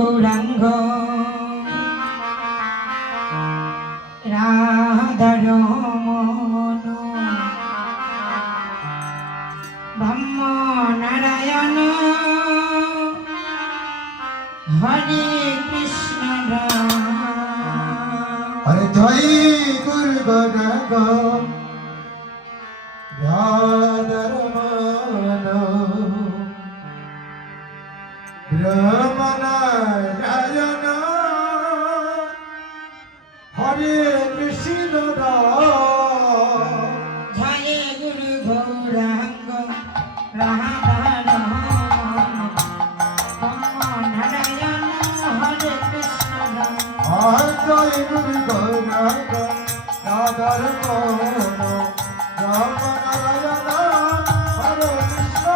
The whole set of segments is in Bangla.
গৌরাঙ্গ রাধার মন ব্রহ্ম নারায়ণ হরে কৃষ্ণ হরে জয় গুরু গৌরাঙ্গ রাধার মন ব্রহ্ম নারায়ণ হরে কৃষ্ণ জয় গুরু গৌরাঙ্গ রাধার মন ব্রহ্ম নারায়ণ হরে কৃষ্ণ জয় গুরু গৌরাঙ্গ রাধার মন ব্রহ্ম নারায়ণ হরে কৃষ্ণ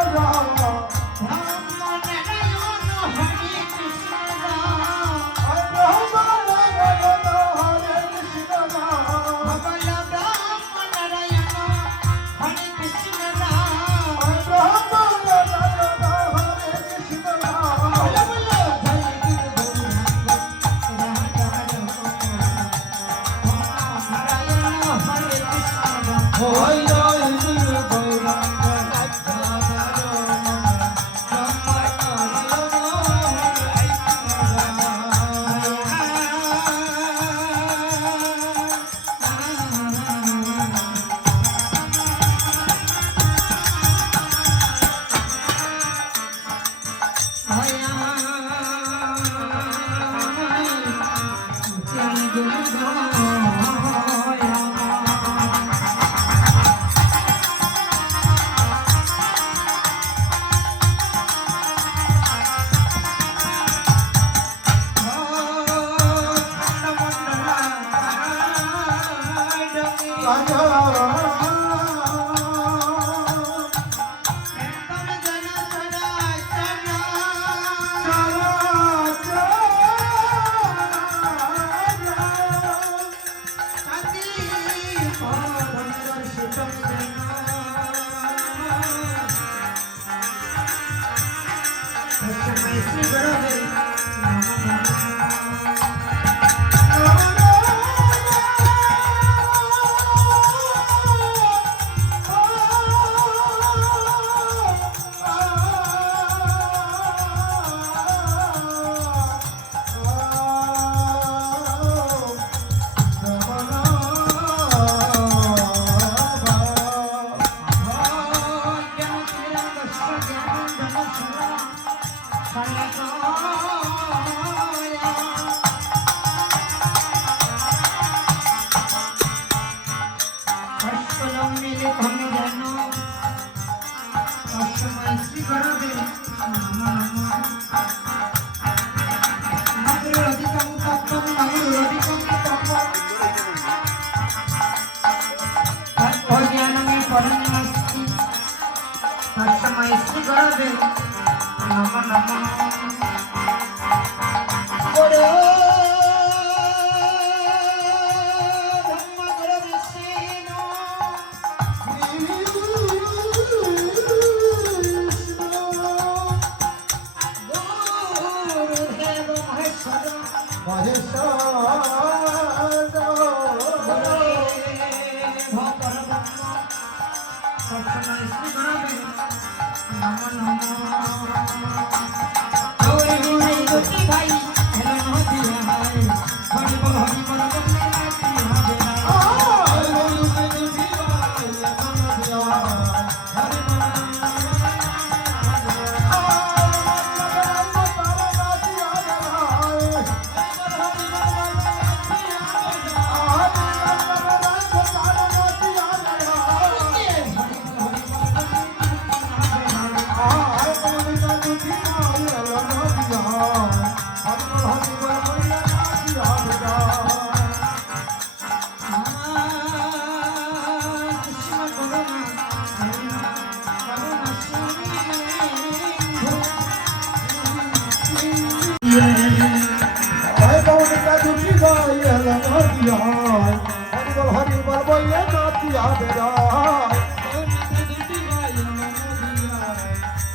हरि बल बोले नाचिया बेरा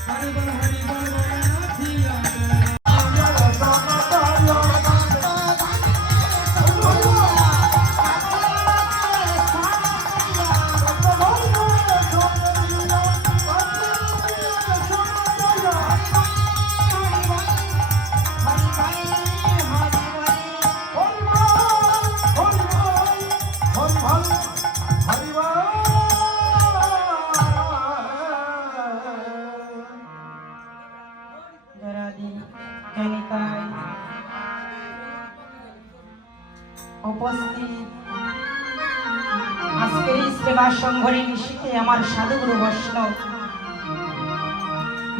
हरि बल সেবা সংঘরে নিশিতে আমার সাধুগুরু বৈষ্ণব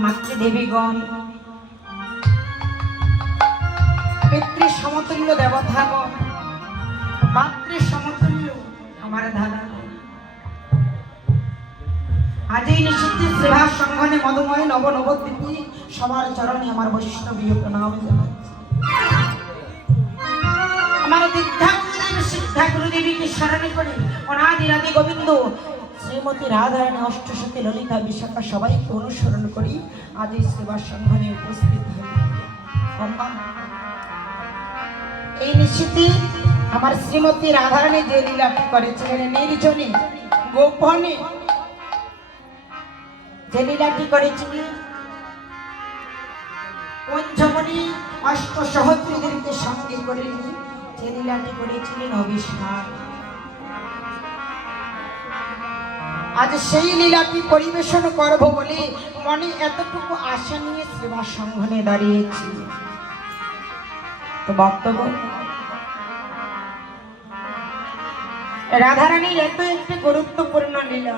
মাতৃদেবীগণ পিতৃ সমতুল্য দেবতাগণ মাতৃ সমতুল্য আমার দাদা আজ এই নিষিদ্ধ সেবা সংঘনে মধুময় নব নবদ্বীপী সবার চরণে আমার বৈষ্ণবীয় প্রণাম জানাচ্ছি। আমার দীক্ষা গুরুদেব শিক্ষা গুরুদেবীকে স্মরণ করে অনাদিরাদি গোবিন্দ শ্রীমতী রাধারানী অষ্টসতী ললিতা বিশাখা সবাইকে অনুসরণ করি আজ এই সেবা সংঘনে উপস্থিত হই। এই নিশিতে আমার শ্রীমতী রাধারানী যে লীলাটি করেছিলেন নির্জনে গোপনে যে লীলাটি করেছিলেন পঞ্চমণি অষ্ট সহচরীদেরকে সঙ্গে করে নিয়ে যে লীলাটি করেছিলেন অভিশাপ। আজ সেই লীলাটি পরিবেশন করব বলে মনে এতটুকু আশা নিয়ে সেবা সংঘনে দাঁড়িয়েছি। তো বক্তব্য রাধারানীর এত একটি গুরুত্বপূর্ণ লীলা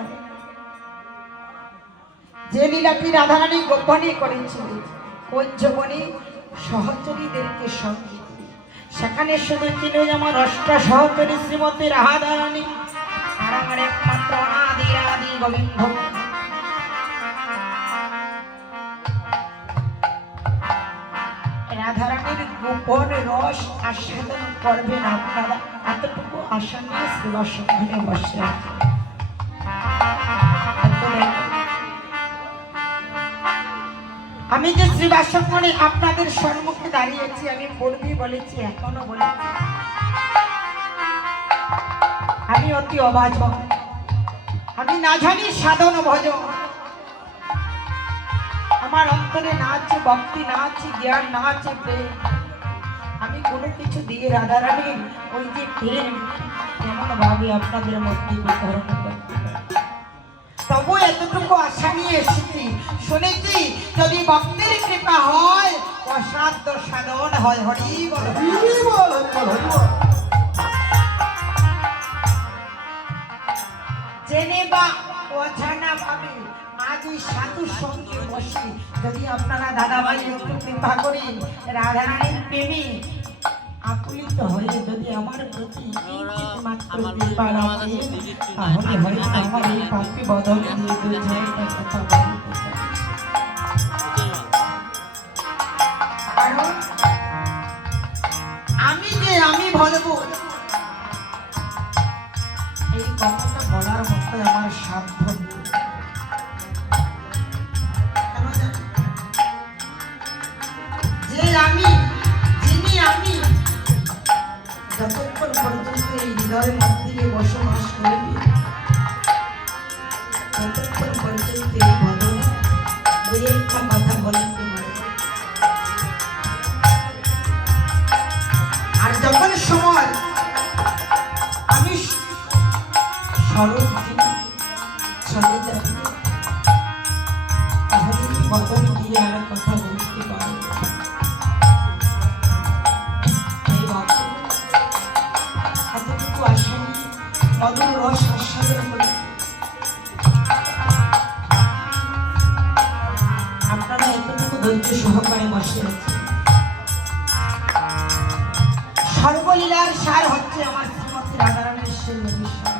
যে লীলাটি রাধারানী গোপনে করেছিলেন পঞ্চমণি সহচরীদেরকে সঙ্গে সেখানে শুধু ছিলেন আমার অষ্ট সহচরী শ্রীমতী রাধারানী আর আমার একমাত্র অনাদিরাদি গোবিন্দ। রাধারানীর গোপন রস আস্বাদন করবেন আপনারা এতটুকু আশা নিয়ে সেবা সংঘনে বসে আছেন। আমি যে সেবা সংঘনে আপনাদের সম্মুখে দাঁড়িয়েছি আমি পূর্বেই বলেছি এখনো বলেছি আমি অতি অবাজক, আমি না জানি সাধন ভজন, আমার অন্তরে না আছে ভক্তি, না আছে জ্ঞান, না আছে প্রেম। আমি কোনো কিছু দিয়ে রাধারানীর ওই যে প্রেম কেমন ভাবে আপনাদের মধ্যে বিতরণ করতে পারি। তবু এতটুকু আশা নিয়ে এসেছি, শুনেছি যদি ভক্তের কৃপা হয় অসাধ্য সাধন হয়। হরি বল হরি বল হরি বল। জেনে বা অজানা ভাবে আজ এই সাধুর সঙ্গে বসে যদি আপনারা দাদাভাই একটু কৃপা করেন রাধারানীর প্রেমে আকুলিত হয়ে যদি আমার প্রতি মাত্র কৃপা রাখেন তাহলে হয়তো আমার এই পাপি বদল দিয়ে দু জায়গায় কথা বলতে পারি। কারণ আমি বলবো এই কথাটা বলার মতো আমার সাধ্য নেই। আমি যতক্ষণ পর্যন্ত এই হৃদয়ের মন্দিরে বসবাস করবি ততক্ষণ পর্যন্ত এই বদল দুই একটা কথা বলতে পারে। আর যখন সময় আমি স্বরূপ চলে যাবে তাহলে বদল দিয়ে আর কথা বলতে পারবো। মধুর রস আস্বাদন করে আপনারা এতটুকু ধৈর্য সহকারে বসে আছেন। সর্বলীলার সার হচ্ছে আমার শ্রীমতী রাধারানীর সেই অভিশাপ।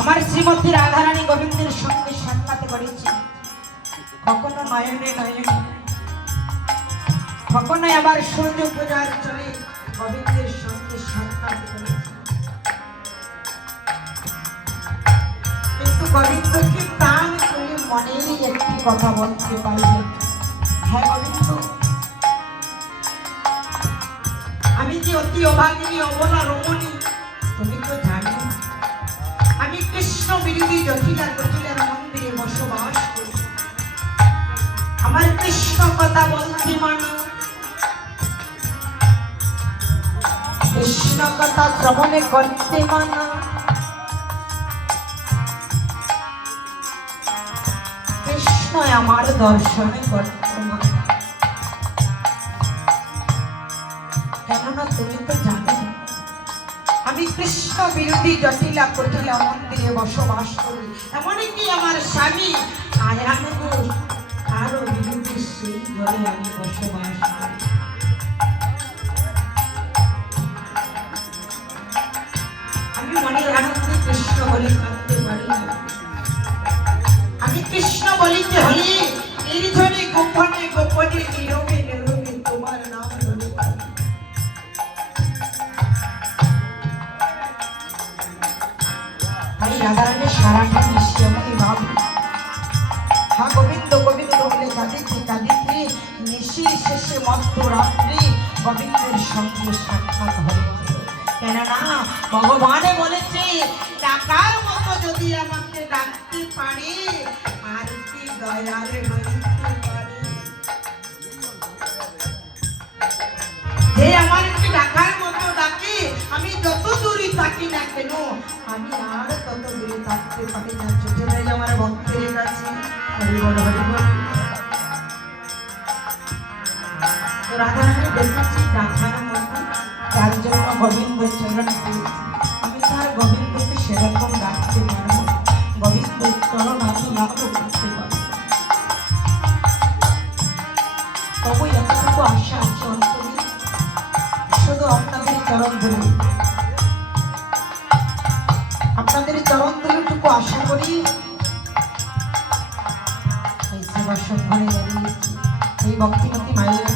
আমার শ্রীমতী রাধারানী গোবিন্দের সঙ্গে সাক্ষাৎ করেছি, কখনো নয়নে নয়নে, কখনো আবার সূর্য পূজার চলে গোবিন্দের সঙ্গে সাক্ষাৎ করেছি। কিন্তু গোবিন্দকে প্রাণ করে মনেরই একটি কথা বলতে পারবেন, হ্যাঁ গোবিন্দ আমি যে অতি অভাগিনী অবলা রমণী তুমি তো জানো আমি কৃষ্ণ বিরোধী জটিলা জটিলার মন্দিরে বসবাস করি। আমার কৃষ্ণ কথা বলতে মানো, কৃষ্ণ কথা শ্রবণে করতে মানা, কৃষ্ণ আমার দর্শনে করতে মানা। কেননা তুমি তো জানো আমি কৃষ্ণ বিরোধী জটিলা কটিলা মন্দিরে বসবাস করি, এমনকি আমার স্বামী আয়ানন্দ তারও বিরোধী সেই ঘরে আমি বসবাস করি। আমি মনের আনন্দে কৃষ্ণ বলে কাঁদতে পারি না। আমি কৃষ্ণ বলিতে হলে নির্জনে গোপনে গোপনে নীরবে নীরবে তোমার নাম ধরে পারি। আমি রাধারানীর সারাটা বিশ্বে এমনই ভাবি, হা গোবিন্দ গোবিন্দ বলে কাঁদিতে কাঁদিতে নিশির শেষে মধ্যরাত্রি গোবিন্দের সঙ্গে সাক্ষাৎ হয়েছে। কেননা ভগবানে বলেছে ডাকার মতো যদি আমাকে ডাকতে পারে আর কি দয়ার হইতে পারে। যে আমাকে ডাকার মতো ডাকে আমি যত দূরে থাকি না কেন আমি আর তত দূরে থাকতে পারি না। ছুটে যাই আমার ভক্তের কাছে। হরি বল হরি বল। রাধারানী দেখেছি ডাকার মতো, তার জন্য গোবিন্দ চরণ পেয়েছি। আমি তার গোবিন্দকে সেরকম ডাকতে পারবো, গোবিন্দের চরণ আমি লাভ করতে পারবো। তবু এতটুকু আশা আছে অন্তরে, শুধু আপনাদের চরণ ধরে, আপনাদের চরণ ধরেটুকু আশা করি। এই সেবা সম্মানে দাঁড়িয়েছি এই ভক্তিমতী মায়ের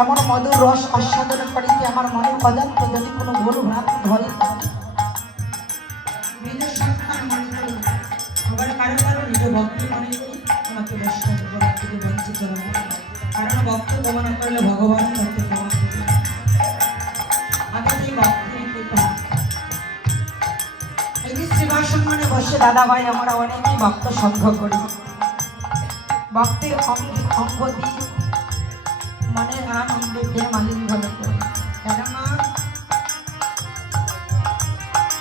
এমন মধুর রস আস্বাদন করিতে আমার মনের অজান্ত যদি কোনো ভুল ভ্রান্ত ধরে নিজের সন্তান মনে করি, আবার কারো কারো নিজ ভক্তি মনে করি, তোমাকে দর্শন করা থেকে বঞ্চিত হবে। কারণ ভক্ত কামনা করলে ভগবান তাকে ক্ষমা করবে। আমি সেই ভক্তির কৃপা এই যে সেবা সম্মানে বসে দাদা ভাই আমরা অনেকেই ভক্ত সংঘ করি, ভক্তের অঙ্গ দিই মনের আনন্দে প্রেম আলিঙ্গন করে। কেননা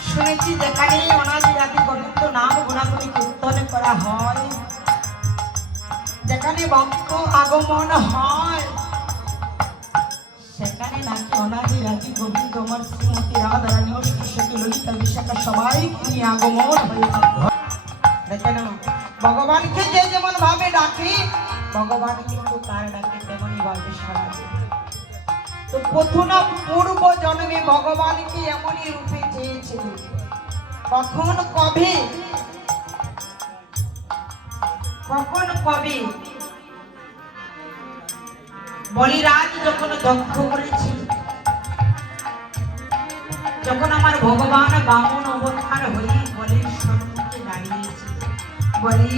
শুনেছি যেখানে অনাদি আদি গোবিন্দ নাম গুণাগুণি কীর্তন করা হয়, যেখানে ভক্ত আগমন হয়, সেখানে নাকি অনাদি আদি গোবিন্দ আমার শ্রীমতী রাধারানী অষ্টসখী ললিতা বিশাখা সবাই নিয়ে আগমন হয়ে দেখেন ভগবানকে যে যেমন ভাবে ডাকি ভগবান কিন্তু তার ডাকে তেমনই ভাবে সাড়া দেবে। তো প্রথম পূর্ব জন্মে ভগবানকে এমনই রূপে চেয়েছিল, কখন কবে বলিরাজ যখন যজ্ঞ করেছিল, যখন আমার ভগবান বামন অবতার হয়ে বলির সম্মুখে দাঁড়িয়েছিল, বলি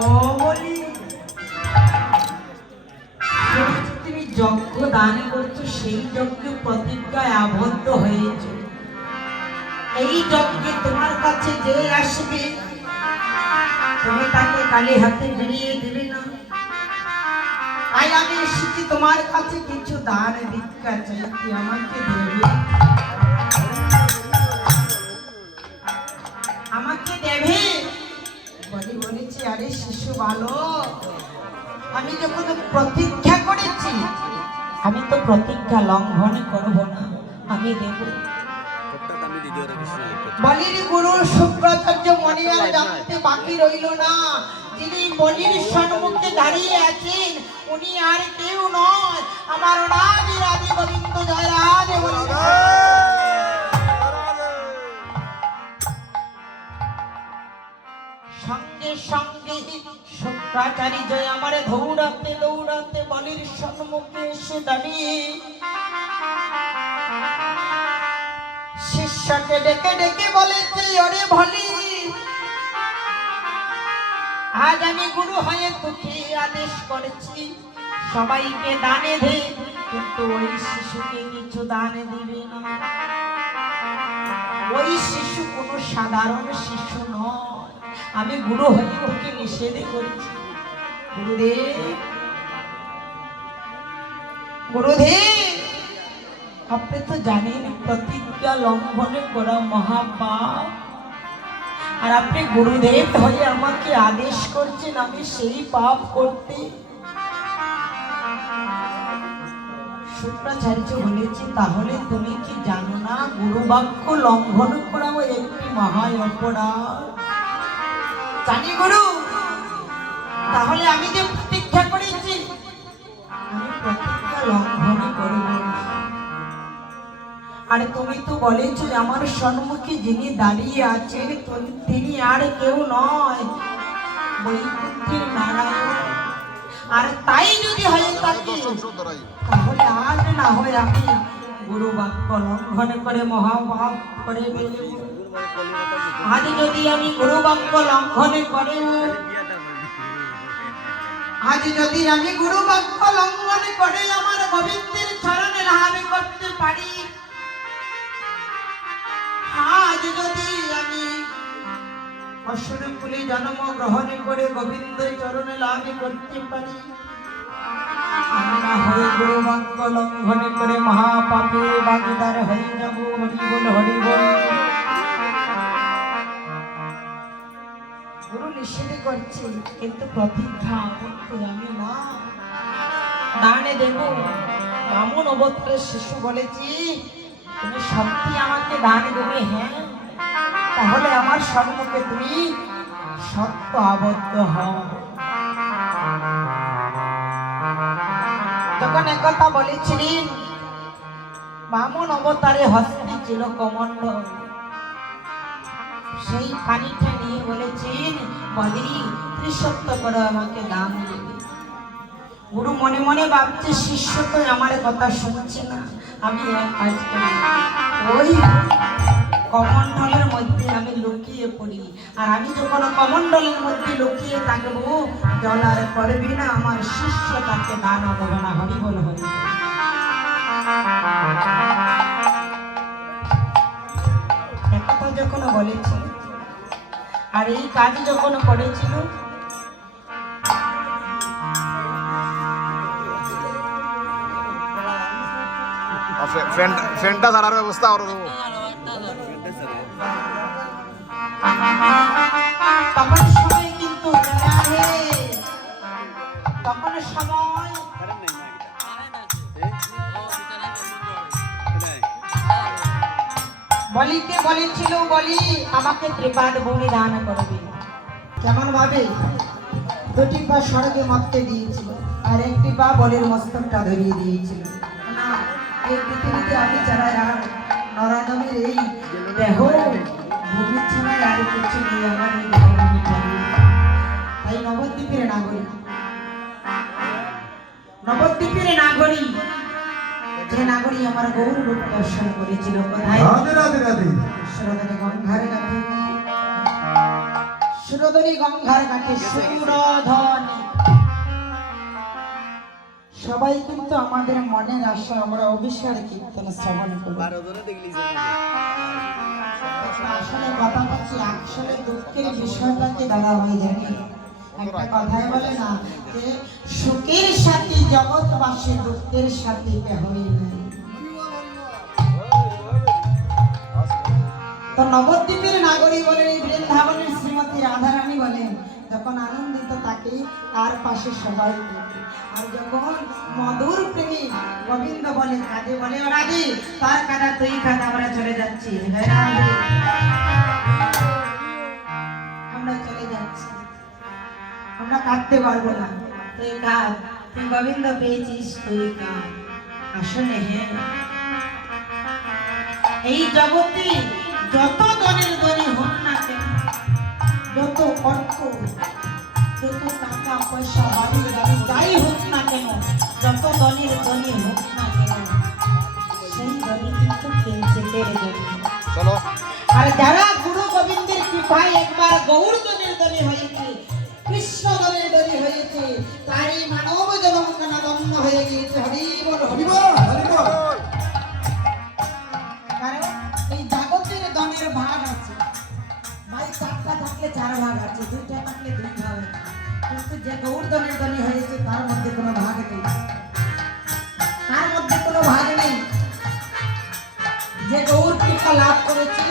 ও বলি তুমি যজ্ঞ দান করছো, সেই যজ্ঞ প্রতিজ্ঞায় আবদ্ধ হয়েছে। এই যজ্ঞে তোমার কাছে যে আসবে তুমি তাকে কালি হাতে ফিরিয়ে দিবে না। তাই আমি এসেছি তোমার কাছে কিছু দান ভিক্ষা চাইতে, আমাকে দেবে, আমাকে দেবে। বলি বলেছি আরে শিশু ভালো, আমি যখন প্রতিজ্ঞা করেছি আমি তো প্রতিজ্ঞা লঙ্ঘন করব না, আমি দেব। বলির গুরু শুক্রাচার্য মনে আর জানতে বাকি রইল না, যিনি বলির সম্মুখে দাঁড়িয়ে আছেন উনি আর কেউ নয় আমার অনাদি আদি গোবিন্দ জয় রাধে বলে। সঙ্গে সঙ্গে শুক্রাচার্য জয় আমারে দৌড়াতে দৌড়াতে বলির সম্মুখে এসে দাঁড়িয়ে শিষ্যকে ডেকে ডেকে বলেছে, ওরে বলি আজ আমি গুরু হয়ে তোকে আদেশ করেছি সবাইকে দানে দে, কিন্তু ওই শিশুকে কিছু দানে দিবে না। ওই শিশু কোনো সাধারণ শিশু নয়, আমি গুরু হয়ে তোকে নিষেধ করেছি। গুরুদেব গুরুদেব আপনি তো জানেন প্রতিজ্ঞা লঙ্ঘন করা মহাপাপ, আর আপনি গুরুদেব হয়ে আমাকে আদেশ করছেন আমি সেই পাপ করতে। শুক্রাচার্য বলেছি, তাহলে তুমি কি জানো না গুরু বাক্য লঙ্ঘন করাও একটি মহা অপরাধ? জানি গুরু, তাহলে আমি যে প্রতিজ্ঞা করেছি আমি প্রতিজ্ঞা লঙ্ঘন করব। আর তুমি তো বলেছো আমার সম্মুখে যিনি দাঁড়িয়ে আছেন তিনি আর কেউ নয়, বৈকুণ্ঠের নারায়ণ। আর তাই যদি হয়ে থাকে তাহলে আজ না হয় আমি গুরু বাক্য লঙ্ঘন করে মহাপাপ করে ফেলব। আজ যদি আমি গুরু বাক্য লঙ্ঘন করে আমার গোবিন্দের চরণে লাভে করতে পারি, আজ যদি আমি অসুরকুলে জন্ম গ্রহণ করে গোবিন্দের চরণে লাভ করতে পারি, আমরা হয়ে গুরু বাক্য লঙ্ঘন করে মহাপাপে বাগিদার হয়ে যাব। হরি বল, হরি বল। গুরু নিষেধ করছে, কিন্তু প্রতিজ্ঞা করতে আমি না দানে দেব। বামুন অবতারের শিশু বলেছি তুমি সত্যি আমাকে দান দেবে? হ্যাঁ, তাহলে আমার সম্মুখে তুমি সত্য আবদ্ধ হও। যখন একথা বলেছিলেন, বামন অবতারে হস্তে ছিল কমণ্ডল, সেই পানিটা নিয়ে বলেছেন বলি ত্রিসত্য করে আমাকে দান দেবে। গুরু মনে মনে ভাবছে শিষ্য তো আমার কথা শুনছে না, আমি এক কাজ করি, ওই কমণ্ডলের মধ্যে আমি লুকিয়ে পড়ি। আর আমি যখন কমণ্ডলের মধ্যে লুকিয়ে থাকবো, জল আর করবি না, আমার শিষ্য তাকে দান হবে না। হরি বল, হরি। একথা যখন বলেছিল আর এই কাজ যখন করেছিল, ফ্যানটা ছাড়ার ব্যবস্থা আরো দেবো। তখন সময় কিন্তু তখন সময় বলিকে বলেছিল বলি আমাকে ত্রিপাদ ভূমি দান করবে। কেমন ভাবে দুটি পা স্বর্গে মাপতে দিয়েছিল আর একটি পা বলির মস্তকটা ধরিয়ে দিয়েছিল। না, এই পৃথিবীতে আমি ছাড়া আর নরাধমের এই দেহ ভূমি ছাড়াই আর কিছু নেই। আমার এই দেহভূমি তাই নবদ্বীপের নাগরিক, নবদ্বীপের নাগরিক যে নাগরী আমার গৌর রূপ দর্শন করেছিল। কোথায়? সুরধনী গঙ্গার ঘাটে, সুরধনী গঙ্গার ঘাটে সুরধনী। সবাই কিন্তু আমাদের মনের আশা আমরা অবিশ্বাস কীর্তন শ্রবণ করি। আসলে কথা বলছি, আসলে দুঃখের বিষয়টাকে দাদা হয়ে জানি। একটা কথাই বলে না যে সুখের সাথী জগৎবাসী, দুঃখের সাথী কেহই নাই। তো নবদ্বীপের নাগরী বলেন, এই বৃন্দাবনের শ্রীমতী রাধারানী বলেন, যখন আনন্দিত থাকে তার পাশে সবাই থাকে। আর যখন মধুর প্রেমী গোবিন্দ বলে কাঁদে, বলে ও রাধে তার কাঁদা তুই কাঁদা, আমরা চলে যাচ্ছি, আমরা চলে যাচ্ছি, আমরা কাঁদতে পারবো না, তুই কাঁদ, তুই গোবিন্দ পেয়েছিস তুই কাঁদ। আসলে হ্যাঁ, এই জগতে যত ধনের ধনী হোক না কেন, যত অর্থ, যত টাকা পয়সা, বাড়ি গাড়ি যাই হোক না কেন, যত ধনের ধনী হোক না কেন, সেই ধনী কিন্তু কিঞ্চিতের ধনী। চলো। আর যারা গুরু গোবিন্দের কৃপায় একবার গৌর ধনের ধনী হয়েছে, কৃষ্ণ ধনের ধনী হয়েছে, তারই মানব জন্ম কানা ধন্য হয়ে গিয়েছে। হরি বল, হরি বল, হরি বল। কারণ এই জগতের ধনের ভাগ আছে, ভাই চারটা থাকলে চার ভাগ আছে, দুইটা থাকলে দুই ভাগ আছে, কিন্তু যে গৌর ধনের ধনী হয়েছে তার মধ্যে কোনো ভাগ নেই, তার মধ্যে কোনো ভাগ নেই। যে গৌর কৃপা লাভ করেছে,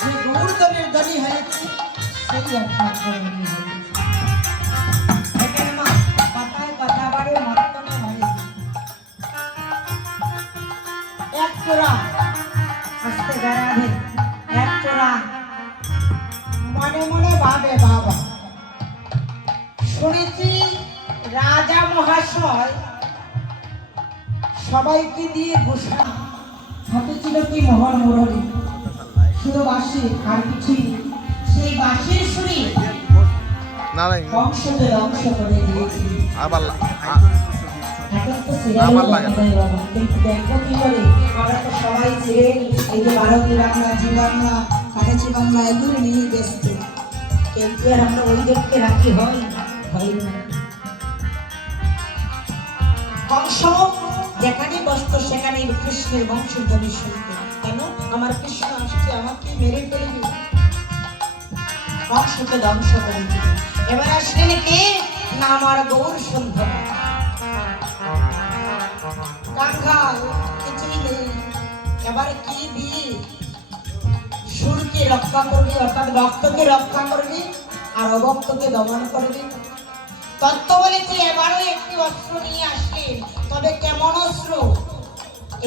যে গৌর ধনের ধনী হয়েছে, সেই একমাত্র ধনী হয়েছে। কথায় কথা বাড়ে মর্তনে বাড়ে। চোরা আসতে বেড়াবে এক চোরা মনে মনে ভাবে বাবা শুনেছি রাজা মহাশয় সবাইকে দিয়ে ঘোষণা হাতে ছিল কি মোহর মুরলী শুধু বাঁশি আর কিছুই নেই। সেই বাঁশির সুরে বংশকে ধ্বংস করে দিয়েছি। আবার এখন তো সিরিয়াল দেখা যায় বাবা, কিন্তু দেখবো কি করে? আমরা তো সবাই সিরিয়াল এই যে ভারতী বাংলা, জি বাংলা, কাটাচি বাংলা এগুলো নিয়ে ব্যস্ত। কেউ কি আর আমরা ওই দেখতে রাখি হয় না। কংস যেখানে বসত সেখানে কৃষ্ণের বংশধ্বনি শুনতে। কেন? আমার কৃষ্ণ আসছে, আমাকে মেরে ফেলবে, কংসকে ধ্বংস করে দিবে। এবার আসলেন কে না আমার গৌর সন্ধ্যা কাঙ্গাল, কিছুই নেই। এবার কি দিয়ে সুরকে রক্ষা করবে, অর্থাৎ ভক্তকে রক্ষা করবে আর অভক্তকে দমন করবে। তত্ত্ব বলেছে এবারও একটি অস্ত্র নিয়ে আসলেন, তবে কেমন অস্ত্র?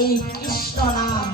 এই কৃষ্ণ নাম।